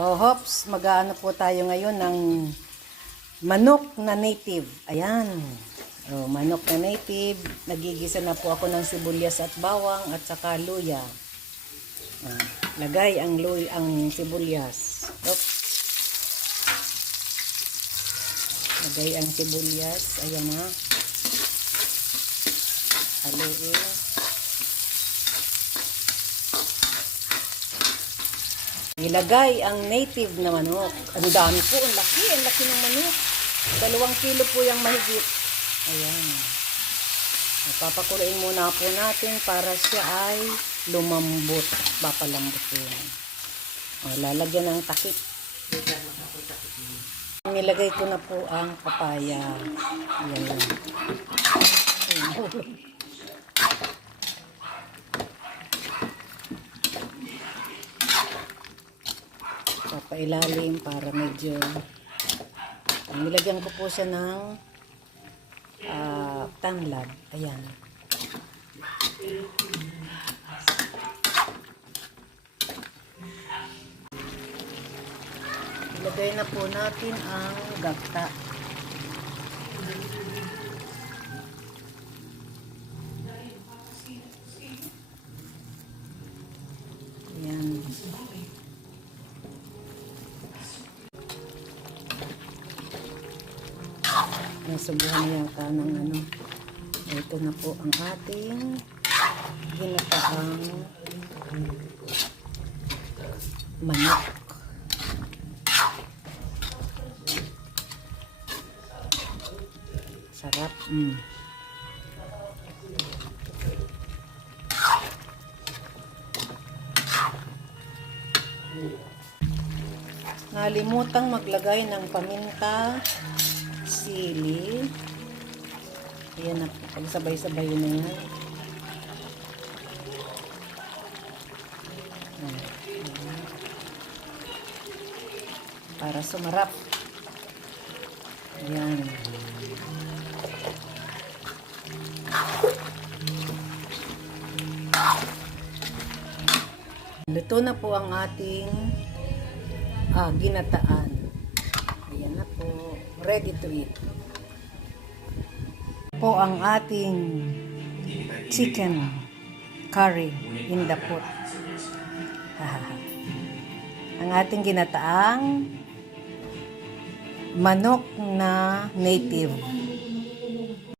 Oh, hops, mag-aano po tayo ngayon ng manok na native. Ayan. Oh, manok na native. Nagigisa na po ako ng sibuyas at bawang at saka luya. Ah, lagay ang sibuyas. Oops. Lagay ang sibuyas. Ayan ha. Haluin. Ilagay ang native na manok. Ang dami po, ang laki ng manok. 2 kilo po yung mahigit. Ayan. Papakuluin muna po natin para siya ay lumambot. Papalambutin. Lalagyan ng takip. Nilagay ko na po ang papaya. Ayan lang. Papailalim para medyo nilagyan ko po siya ng tanglad. Ayan. Ilagay na po natin ang gata. Ayan. Nasubuhan niya ka ng ano. Ito na po ang ating ginataang manok. Sarap. Nalimutang maglagay ng paminta, sili. Ayan na, pagsabay-sabay na yan. Para sumarap. Ayan. Luto na po ang ating ginataan. Ayan na po. Ready to eat. Po ang ating chicken curry in the pot. Ang ating ginataang manok na native.